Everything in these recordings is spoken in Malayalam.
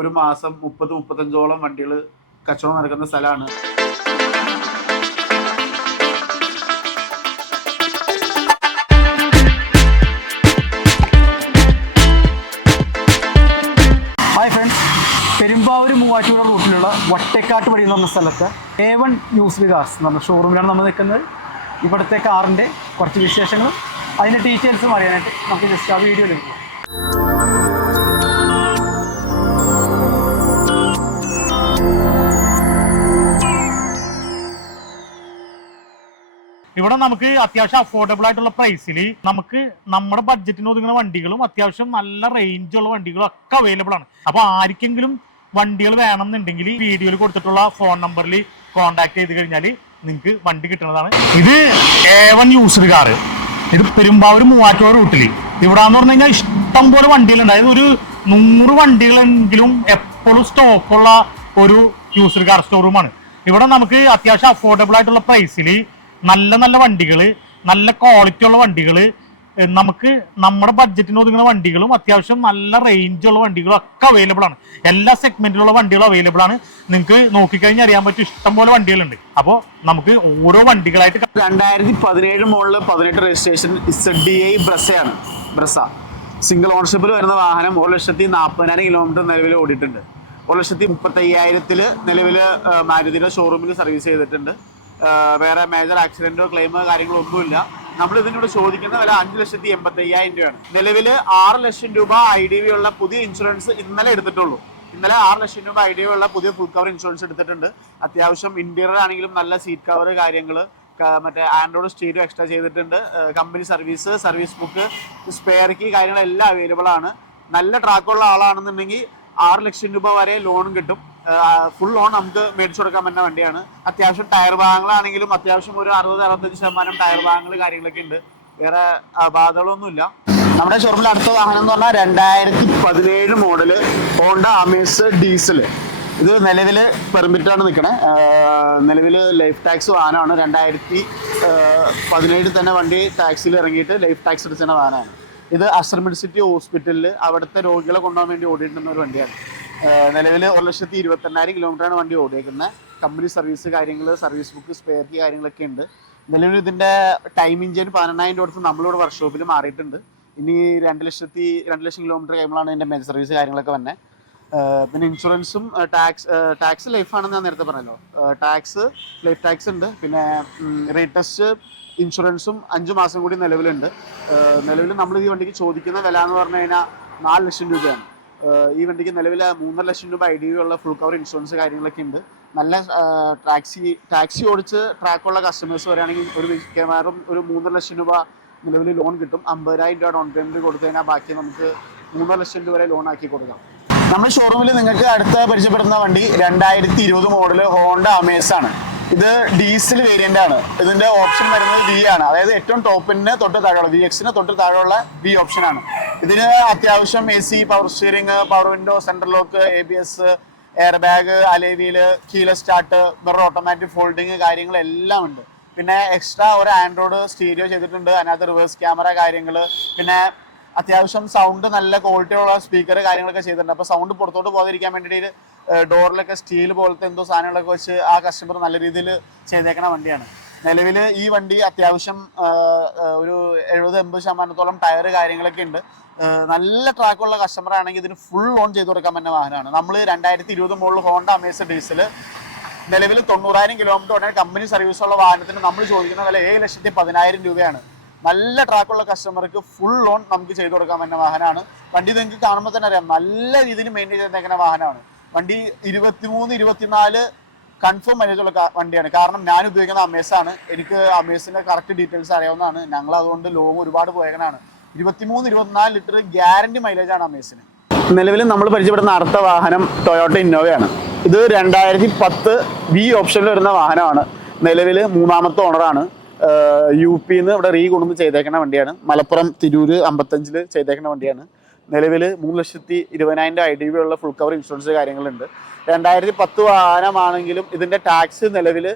ഒരു മാസം 30-35ഓളം വണ്ടികൾ കച്ചവടം നടക്കുന്ന സ്ഥലമാണ്. ഹായ് ഫ്രണ്ട്സ്, പെരുമ്പാവൂർ മൂവാറ്റുപുഴ റൂട്ടിലുള്ള വട്ടേക്കാട്ട് വഴി എന്ന് പറഞ്ഞ സ്ഥലത്ത് A1 യൂസ്ഡ് കാർസ് നമ്മുടെ ഷോറൂമിലാണ് നമ്മൾ നിൽക്കുന്നത്. ഇവിടുത്തെ കാറിൻ്റെ കുറച്ച് വിശേഷങ്ങളും അതിൻ്റെ ഡീറ്റെയിൽസും അറിയാനായിട്ട് നമുക്ക് ജസ്റ്റ് ആ വീഡിയോയിൽ പോകാം. ഇവിടെ നമുക്ക് അത്യാവശ്യം അഫോർഡബിൾ ആയിട്ടുള്ള പ്രൈസിൽ നമുക്ക് നമ്മുടെ ബഡ്ജറ്റിന് ഒതുങ്ങുന്ന വണ്ടികളും അത്യാവശ്യം നല്ല റേഞ്ചുള്ള വണ്ടികളും ഒക്കെ അവൈലബിൾ ആണ്. അപ്പോൾ ആർക്കെങ്കിലും വണ്ടികൾ വേണമെന്നുണ്ടെങ്കിൽ വീഡിയോയിൽ കൊടുത്തിട്ടുള്ള ഫോൺ നമ്പറിൽ കോൺടാക്ട് ചെയ്ത് കഴിഞ്ഞാൽ നിങ്ങൾക്ക് വണ്ടി കിട്ടുന്നതാണ്. ഇത് A1 യൂസ്ഡ് കാറ്. ഇത് പെരുമ്പാവൂർ മൂവാറ്റുപുഴ റൂട്ടിൽ ഇവിടെ എന്ന് പറഞ്ഞു കഴിഞ്ഞാൽ ഇഷ്ടം പോലെ വണ്ടികളുണ്ട്. അതായത് ഒരു 100 വണ്ടികളെങ്കിലും എപ്പോഴും സ്റ്റോക്കുള്ള ഒരു യൂസ്ഡ് കാർ ഷോറൂമാണ്. ഇവിടെ നമുക്ക് അത്യാവശ്യം അഫോർഡബിൾ ആയിട്ടുള്ള പ്രൈസിൽ നല്ല നല്ല വണ്ടികൾ, നല്ല ക്വാളിറ്റി ഉള്ള വണ്ടികൾ, നമുക്ക് നമ്മുടെ ബഡ്ജറ്റിന് ഒതുങ്ങുന്ന വണ്ടികളും അത്യാവശ്യം നല്ല റേഞ്ചുള്ള വണ്ടികളും ഒക്കെ അവൈലബിൾ ആണ്. എല്ലാ സെഗ്മെന്റിലുള്ള വണ്ടികളും അവൈലബിൾ ആണ്. നിങ്ങൾക്ക് നോക്കിക്കഴിഞ്ഞാൽ അറിയാൻ പറ്റും ഇഷ്ടംപോലെ വണ്ടികളുണ്ട്. അപ്പോൾ നമുക്ക് ഓരോ വണ്ടികളായിട്ട് 2017 മോഡൽ 18 രജിസ്ട്രേഷൻ ZDI ബ്രസയാണ്. ബ്രസ സിംഗിൾ ഓണർഷിപ്പിൽ വരുന്ന വാഹനം 1,40,000 കിലോമീറ്റർ നിലവിൽ ഓടിയിട്ടുണ്ട്. 1,35,000 നിലവിൽ മാരുതിയുടെ ഷോറൂമിൽ സർവീസ് ചെയ്തിട്ടുണ്ട്. വേറെ മേജർ ആക്സിഡന്റോ ക്ലെയിമോ കാര്യങ്ങളോ ഒന്നുമില്ല. നമ്മൾ ഇതിനോട് ചോദിക്കുന്ന വില 5,85,000 രൂപയാണ്. നിലവിൽ 6 ലക്ഷം രൂപ IDV ഉള്ള പുതിയ ഇൻഷുറൻസ് ഇന്നലെ എടുത്തിട്ടുള്ളൂ. ഇന്നലെ 6 ലക്ഷം രൂപ IDV ഉള്ള പുതിയ ഫുൾ കവർ ഇൻഷുറൻസ് എടുത്തിട്ടുണ്ട്. അത്യാവശ്യം ഇന്റീരിയർ ആണെങ്കിലും നല്ല സീറ്റ് കവർ കാര്യങ്ങൾ, മറ്റേ ആൻഡ്രോയിഡ് സ്റ്റീരിയോ എക്സ്ട്രാ ചെയ്തിട്ടുണ്ട്. Company service book, spare key കാര്യങ്ങളെല്ലാം അവൈലബിൾ ആണ്. നല്ല ട്രാക്കുള്ള ആളാണെന്നുണ്ടെങ്കിൽ 6 ലക്ഷം രൂപ വരെ ലോണും കിട്ടും. ഫുൾ ലോൺ നമുക്ക് മേടിച്ചു കൊടുക്കാൻ പറ്റുന്ന വണ്ടിയാണ്. അത്യാവശ്യം ടയർ ഭാഗങ്ങളാണെങ്കിലും അത്യാവശ്യം ഒരു 60-65% ടയർ ഭാഗങ്ങൾ കാര്യങ്ങളൊക്കെ ഉണ്ട്. വേറെ ബാധകളൊന്നുമില്ല. നമ്മുടെ ഷോറൂമിൽ അടുത്ത വാഹനം എന്ന് പറഞ്ഞാൽ 2017 മോഡല് ഹോണ്ട അമേസ് ഡീസൽ. ഇത് നിലവിൽ പെർമിറ്റാണ് നിൽക്കണേ. നിലവിൽ ലൈഫ് ടാക്സ് വാഹനമാണ്. 2017 തന്നെ വണ്ടി ടാക്സിൽ ഇറങ്ങിയിട്ട് ലൈഫ് ടാക്സ് എടുക്കുന്ന വാഹനമാണ്. ഇത് അസർമിഡ് സിറ്റി ഹോസ്പിറ്റലിൽ അവിടുത്തെ രോഗികളെ കൊണ്ടുപോകാൻ വേണ്ടി ഓടിയിട്ടുന്ന ഒരു വണ്ടിയാണ്. നിലവിൽ 1,22,000 കിലോമീറ്ററാണ് വണ്ടി ഓടിയേക്കുന്നത്. കമ്പനി സർവീസ് കാര്യങ്ങൾ, സർവീസ് ബുക്ക്, സ്പെയർ കീ കാര്യങ്ങളൊക്കെ ഉണ്ട്. നിലവിൽ ഇതിൻ്റെ ടൈം ഇഞ്ചിന് 12,000 കൊടുത്ത് നമ്മളിവിടെ വർക്ക്ഷോപ്പിൽ മാറിയിട്ടുണ്ട്. ഇനി 2 ലക്ഷം കിലോമീറ്റർ കഴിയുമ്പോഴാണ് ഇതിൻ്റെ മെയിൻ സർവീസ് കാര്യങ്ങളൊക്കെ വന്നെ. പിന്നെ ഇൻഷുറൻസും ടാക്സ് ലൈഫാണെന്ന് ഞാൻ നേരത്തെ പറഞ്ഞല്ലോ. ലൈഫ് ടാക്സ് ഉണ്ട്. പിന്നെ റീടെസ്റ്റ് ഇൻഷുറൻസും 5 മാസം കൂടി നിലവിലുണ്ട്. നിലവിൽ നമ്മൾ ഈ വണ്ടിക്ക് ചോദിക്കുന്ന വില എന്ന് പറഞ്ഞു കഴിഞ്ഞാൽ 4 ലക്ഷം രൂപയാണ്. ഈ വണ്ടിക്ക് നിലവിൽ 3.5 ലക്ഷം രൂപ IDV ഉള്ള ഫുൾ കവർ ഇൻഷുറൻസ് കാര്യങ്ങളൊക്കെ ഉണ്ട്. നല്ല ടാക്സി ഓടിച്ച് ട്രാക്കുള്ള കസ്റ്റമേഴ്സ് വരികയാണെങ്കിൽ ഒരു മിക്കവാറും ഒരു 3.5 ലക്ഷം രൂപ നിലവിൽ ലോൺ കിട്ടും. 50,000 രൂപ ഡൗൺ പേയ്മെന്റ് കൊടുത്തു കഴിഞ്ഞാൽ ബാക്കി നമുക്ക് 3.5 ലക്ഷം രൂപ വരെ ലോൺ ആക്കി കൊടുക്കാം. നമ്മുടെ ഷോറൂമിൽ നിങ്ങൾക്ക് അടുത്ത പരിചയപ്പെടുന്ന വണ്ടി 2020 മോഡൽ ഹോണ്ട അമേസ് ആണ്. ഇത് ഡീസൽ വേരിയന്റ് ആണ്. ഇതിന്റെ ഓപ്ഷൻ വരുന്നത് V ആണ്. അതായത് ഏറ്റവും ടോപ്പിന് തൊട്ട് താഴെയുള്ള VX-ന് തൊട്ട് താഴെയുള്ള V ഓപ്ഷൻ ആണ്. ഇതിന് അത്യാവശ്യം AC, power steering, power window, central lock, ABS, air bag, alloy, keyless start, mirror automatic folding കാര്യങ്ങളെല്ലാം ഉണ്ട്. പിന്നെ എക്സ്ട്രാ ഒരു ആൻഡ്രോയിഡ് സ്റ്റീരിയോ ചെയ്തിട്ടുണ്ട്. അതിനകത്ത് റിവേഴ്സ് ക്യാമറ കാര്യങ്ങൾ, പിന്നെ അത്യാവശ്യം സൗണ്ട് നല്ല ക്വാളിറ്റി ഉള്ള സ്പീക്കർ കാര്യങ്ങളൊക്കെ ചെയ്തിട്ടുണ്ട്. അപ്പോൾ സൗണ്ട് പുറത്തോട്ട് പോകാതിരിക്കാൻ വേണ്ടിയിട്ട് ഡോറിലൊക്കെ സ്റ്റീൽ പോലത്തെ എന്തോ സാധനങ്ങളൊക്കെ വെച്ച് ആ കസ്റ്റമർ നല്ല രീതിയിൽ ചെയ്തേക്കണ വണ്ടിയാണ്. നിലവിൽ ഈ വണ്ടി അത്യാവശ്യം ഒരു 70-80% ടയർ കാര്യങ്ങളൊക്കെ ഉണ്ട്. നല്ല ട്രാക്കുള്ള കസ്റ്റമർ ആണെങ്കിൽ ഇതിന് ഫുൾ ഓൺ ചെയ്ത് കൊടുക്കാൻ പറ്റുന്ന വാഹനമാണ്. നമ്മൾ 2020 മോഡൽ ഹോണ്ട അമേസ് ഡീസൽ നിലവിൽ 90,000 കിലോമീറ്റർ ഉടനെ കമ്പനി സർവീസുള്ള വാഹനത്തിന് നമ്മൾ ചോദിക്കുന്ന വില 7,10,000 രൂപയാണ്. നല്ല ട്രാക്കുള്ള കസ്റ്റമർക്ക് ഫുൾ ലോൺ നമുക്ക് ചെയ്ത് കൊടുക്കാൻ പറ്റുന്ന വാഹനമാണ്. വണ്ടി നിങ്ങൾക്ക് കാണുമ്പോൾ തന്നെ അറിയാം നല്ല രീതിയിൽ മെയിൻറ്റെയിൻ ചെയ്തേക്കുന്ന വാഹനമാണ്. വണ്ടി 23-24 കൺഫേം മൈലേജുള്ള വണ്ടിയാണ്. കാരണം ഞാൻ ഉപയോഗിക്കുന്ന അമേസാണ്. എനിക്ക് അമേസിന്റെ കറക്റ്റ് ഡീറ്റെയിൽസ് അറിയാവുന്നതാണ്. ഞങ്ങൾ അതുകൊണ്ട് ലോങ് ഒരുപാട് പോയേക്കനാണ്. 23-24 ലിറ്റർ ഗ്യാരണ്ടി മൈലേജാണ് അമേസിന്. നിലവിൽ നമ്മൾ പരിചയപ്പെടുന്ന അടുത്ത വാഹനം ടൊയോട്ട ഇന്നോവയാണ്. ഇത് 2010 V ഓപ്ഷനിൽ വരുന്ന വാഹനമാണ്. നിലവിൽ 3ാമത്തെ ഓണറാണ്. UP-ന്ന് ഇവിടെ കൊണ്ടുവന്ന് ചെയ്തേക്കുന്ന വണ്ടിയാണ്. മലപ്പുറം തിരൂര് 55 ചെയ്തേക്കുന്ന വണ്ടിയാണ്. നിലവിൽ 3,20,000 IDV ഉള്ള ഫുൾ കവർ ഇൻഷുറൻസ് കാര്യങ്ങളുണ്ട്. 2010 വാഹനമാണെങ്കിലും ഇതിൻ്റെ ടാക്സ് നിലവിൽ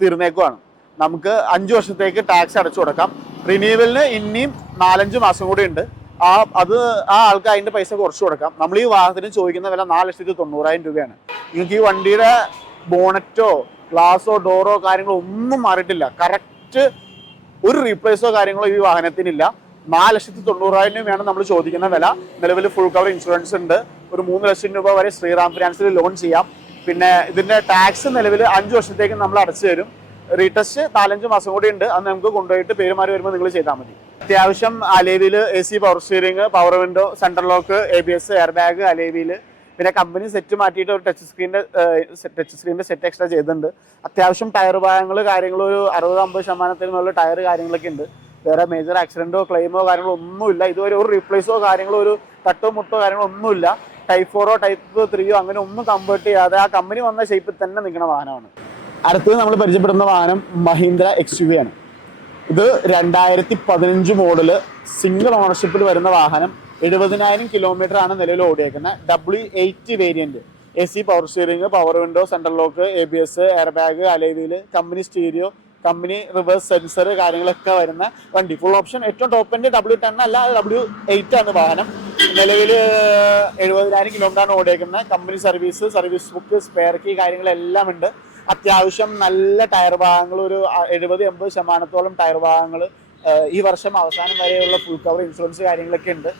തീർന്നേക്കുവാണ്. നമുക്ക് 5 വർഷത്തേക്ക് ടാക്സ് അടച്ചു കൊടുക്കാം. റിന്യൂവലിന് ഇനിയും 4-5 മാസം കൂടി ഉണ്ട്. അത് ആ ആൾക്ക് അതിന്റെ പൈസ കുറച്ച് കൊടുക്കാം. നമ്മൾ ഈ വാഹനത്തിന് ചോദിക്കുന്ന വില 4,90,000 രൂപയാണ്. നിങ്ങൾക്ക് ഈ വണ്ടിയുടെ ബോണറ്റോ ഗ്ലാസോ ഡോറോ കാര്യങ്ങളോ ഒന്നും മാറിയിട്ടില്ല. കറക്റ്റ് ഒരു റീപ്ലേസോ കാര്യങ്ങളോ ഈ വാഹനത്തിനില്ല. 4,90,000 രൂപയാണ് നമ്മൾ ചോദിക്കുന്ന വില. നിലവിൽ ഫുൾ കവർ ഇൻഷുറൻസ് ഉണ്ട്. ഒരു 3 ലക്ഷം രൂപ വരെ ശ്രീറാം ഫിനാൻസിൽ ലോൺ ചെയ്യാം. പിന്നെ ഇതിന്റെ ടാക്സ് നിലവിൽ 5 വർഷത്തേക്ക് നമ്മൾ അടച്ചു തരും. റീടെസ്റ്റ് 4-5 മാസം കൂടി ഉണ്ട്. അത് നമുക്ക് കൊണ്ടുപോയിട്ട് പേരുമാറി വരുമ്പോൾ നിങ്ങൾ ചെയ്താൽ മതി. അത്യാവശ്യം അലേവിൽ AC power steering, power window, central lock, ABS, air bag അലേവിൽ. പിന്നെ കമ്പനി സെറ്റ് മാറ്റിയിട്ട് ഒരു ടച്ച് സ്ക്രീനിന്റെ സെറ്റ് എക്സ്ട്രാ ചെയ്തിട്ടുണ്ട്. അത്യാവശ്യം ടയർ ഭാഗങ്ങൾ കാര്യങ്ങൾ ഒരു 60-50% ടയർ കാര്യങ്ങളൊക്കെ ഉണ്ട്. വേറെ മേജർ ആക്സിഡന്റോ ക്ലെയിമോ കാര്യങ്ങളോ ഒന്നുമില്ല. ഇതുവരെ ഒരു റീപ്ലേസോ കാര്യങ്ങളോ ഒരു തട്ടോ മുട്ടോ കാര്യങ്ങളോ ഒന്നുമില്ല. Type 4 Type 3 അങ്ങനെ ഒന്നും കൺവേർട്ട് ചെയ്യാതെ ആ കമ്പനി വന്ന ഷേപ്പിൽ തന്നെ നിൽക്കുന്ന വാഹനമാണ്. അടുത്തത് നമ്മൾ പരിചയപ്പെടുന്ന വാഹനം മഹീന്ദ്ര XUV ആണ്. ഇത് 2015 മോഡല് സിംഗിൾ ഓണർഷിപ്പിൽ വരുന്ന വാഹനം. 70,000 കിലോമീറ്റർ ആണ് നിലവിൽ ഓടിയേക്കുന്നത്. W8 variant. AC power steering, power window, central lock, ABS, air bag അലേവില്, company stereo, company reverse sensor കാര്യങ്ങളൊക്കെ വരുന്ന വണ്ടി. Full option. ഏറ്റവും ടോപ്പ് എൻഡ് W10 അല്ല, W8 ആണ് വാഹനം. നിലവിൽ 70,000 കിലോമീറ്റർ ആണ് ഓടിയേക്കുന്നത്. Company service book, spare key കാര്യങ്ങളെല്ലാം ഉണ്ട്. അത്യാവശ്യം നല്ല ടയർ ഭാഗങ്ങൾ, ഒരു 70-80% ടയർ ഭാഗങ്ങൾ. ഈ വർഷം അവസാനം വരെയുള്ള ഫുൾ കവർ ഇൻഷുറൻസ് കാര്യങ്ങളൊക്കെ ഉണ്ട്.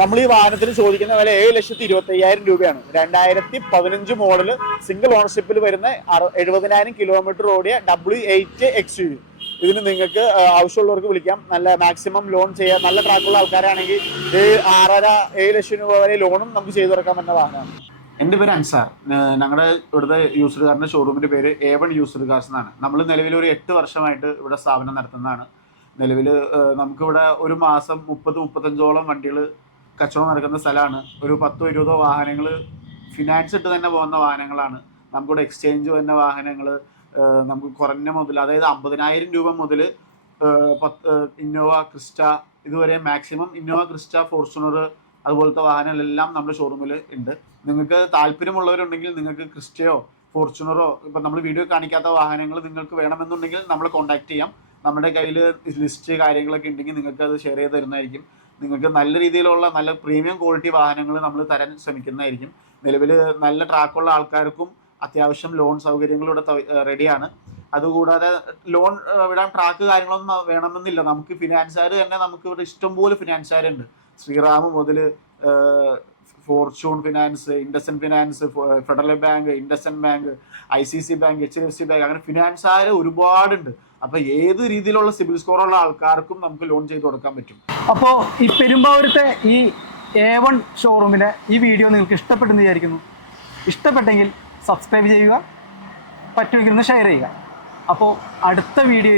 നമ്മൾ ഈ വാഹനത്തിന് ചോദിക്കുന്ന വില 7,25,000 രൂപയാണ്. 2015 മോഡല് സിംഗിൾ ഓണർഷിപ്പിൽ വരുന്ന 70,000 കിലോമീറ്റർ ഓടിയ W8 XUV. ഇതിന് നിങ്ങൾക്ക് ആവശ്യമുള്ളവർക്ക് വിളിക്കാം. നല്ല മാക്സിമം ലോൺ ചെയ്യാൻ നല്ല ട്രാക്കുള്ള ആൾക്കാരാണെങ്കിൽ 6.5-7 ലക്ഷം രൂപ വരെ ലോണും നമുക്ക് ചെയ്തു കൊടുക്കാൻ പറ്റുന്ന വാഹനമാണ്. എൻ്റെ പേര് അൻസാർ. ഞങ്ങളുടെ ഇവിടുത്തെ യൂസ്ഡ് കാറിന്റെ ഷോറൂമിന്റെ പേര് A1 യൂസ്ഡ് കാർസ് എന്നാണ്. നമ്മൾ നിലവിൽ ഒരു 8 വർഷമായിട്ട് ഇവിടെ സ്ഥാപനം നടത്തുന്നതാണ്. നിലവിൽ നമുക്കിവിടെ ഒരു മാസം 30-35ഓളം വണ്ടികൾ കച്ചവടം നടക്കുന്ന സ്ഥലമാണ്. ഒരു 10-20 വാഹനങ്ങൾ ഫിനാൻസ് ഇട്ട് തന്നെ പോകുന്ന വാഹനങ്ങളാണ്. നമുക്കിവിടെ എക്സ്ചേഞ്ച് വരുന്ന വാഹനങ്ങൾ നമുക്ക് കുറഞ്ഞ മുതൽ, അതായത് 50,000 രൂപ മുതൽ ഇന്നോവ ക്രിസ്റ്റ ഇതുവരെ മാക്സിമം ഇന്നോവ ക്രിസ്റ്റ, ഫോർച്യൂണർ അതുപോലത്തെ വാഹനങ്ങളെല്ലാം നമ്മുടെ ഷോറൂമിൽ ഉണ്ട്. നിങ്ങൾക്ക് താല്പര്യമുള്ളവരുണ്ടെങ്കിൽ നിങ്ങൾക്ക് ക്രിസ്റ്റയോ ഫോർച്യൂണറോ ഇപ്പം നമ്മൾ വീഡിയോ കാണിക്കാത്ത വാഹനങ്ങൾ നിങ്ങൾക്ക് വേണമെന്നുണ്ടെങ്കിൽ നമ്മൾ കോൺടാക്ട് ചെയ്യാം. നമ്മുടെ കയ്യിൽ ലിസ്റ്റ് കാര്യങ്ങളൊക്കെ ഉണ്ടെങ്കിൽ നിങ്ങൾക്ക് അത് ഷെയർ ചെയ്ത് തരുന്നതായിരിക്കും. നിങ്ങൾക്ക് നല്ല രീതിയിലുള്ള നല്ല പ്രീമിയം ക്വാളിറ്റി വാഹനങ്ങൾ നമ്മൾ തരാൻ ശ്രമിക്കുന്നതായിരിക്കും. നിലവിൽ നല്ല ട്രാക്കുള്ള ആൾക്കാർക്കും അത്യാവശ്യം ലോൺ സൗകര്യങ്ങളിവിടെ റെഡിയാണ്. അതുകൂടാതെ ലോൺ വിടാൻ ട്രാക്ക് കാര്യങ്ങളൊന്നും വേണമെന്നില്ല. നമുക്ക് ഫിനാൻസുകാർ തന്നെ നമുക്ക് ഇവിടെ ഇഷ്ടംപോലെ ഫിനാൻസുകാരുണ്ട്. ശ്രീറാം മുതൽ Fortune finance, IndusInd finance, federal bank, IndusInd bank, ICC bank, HDFC bank, അങ്ങനെ ഫിനാൻസുകാർ ഒരുപാടുണ്ട്. അപ്പൊ ഏത് രീതിയിലുള്ള സിബിൽ സ്കോറുള്ള ആൾക്കാർക്കും നമുക്ക് ലോൺ ചെയ്ത് കൊടുക്കാൻ പറ്റും. അപ്പോൾ ഈ പെരുമ്പാവൂരത്തെ ഈ A1 ഷോറൂമിലെ ഈ വീഡിയോ നിങ്ങൾക്ക് ഇഷ്ടപ്പെട്ടെന്ന് വിചാരിക്കുന്നു. ഇഷ്ടപ്പെട്ടെങ്കിൽ സബ്സ്ക്രൈബ് ചെയ്യുക, പറ്റുമെങ്കിൽ ഒന്ന് ഷെയർ ചെയ്യുക. അപ്പോൾ അടുത്ത വീഡിയോ